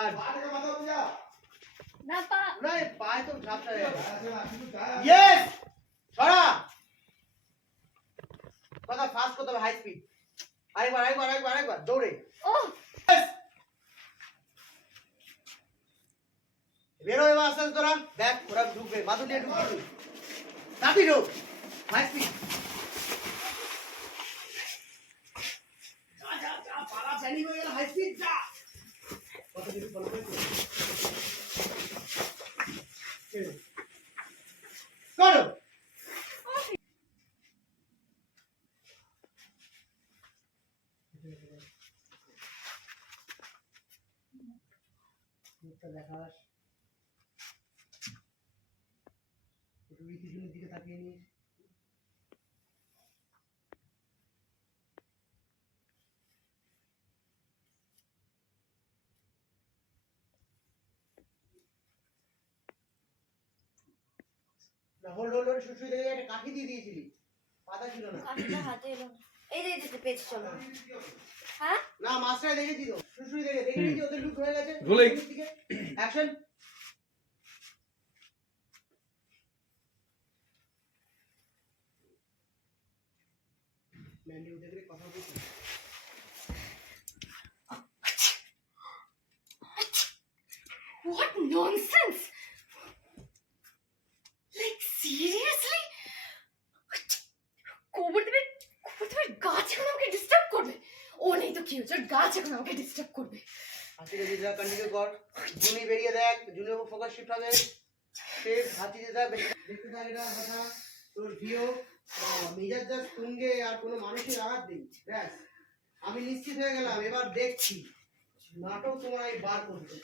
Start না পা না পায় তো ঝাপটা ইয়েস ছড়া কথা ফাস্ট করতে হবে হাই স্পিড আরেকবার দৌড়ে ও বেরো এবার আস্তে আস্তে তোরা দেখ ওরা ঢুকবে মাদু নিয়ে ঢুকবে তাড়াতাড়ি ঢোক হাই স্পিড যা পালা জানি হয়ে গেল হাই স্পিড যা কত কিছু ফলো করতে করো মুখটা দেখাস একটু রীতিজুনির দিকে তাকিয়ে নিস না হোল্ড শুশুই দেখে একটা কাঠি দিয়ে দিয়েছিলি পাতা ছিল না কাঠিটা হাতে এলো না। এই যে দিতে পেছ চলো হ্যাঁ না মাস্টার দেখেছি তো শুশুই দেখেছি ওদের লুক হয়ে গেছে ভুলেই। অ্যাকশন ম্যান্ডি ওদের কথা বলছি What nonsense! Like seriously? কোবর দেবে গাছ এখন আমাকে ডিস্টার্ব করবে ও নেই তো কি হচ্ছে ওর গাছ এখন আমাকে ডিস্টার্ব করবে হাতিরে দিদা কন্টিনিউ কর জুনি বেরিয়ে দেখ জুনি উপর ফোকাস শিফট হবে শেপ হাতি দিদা দেখতে থাক এটা কথা তোর ভিও মেজাজ জাস্ট তুঙ্গে আর কোনো মানুষের আঘাত নেই ব্যাস আমি নিশ্চিত হয়ে গেলাম এবার দেখছি নাটক তোমার এই বার করবে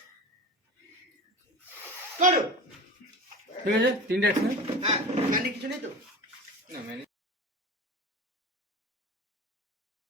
করো ঠিক আছে তিনটে অ্যাকশন হ্যাঁ ক্যান্ডি কিছু নেই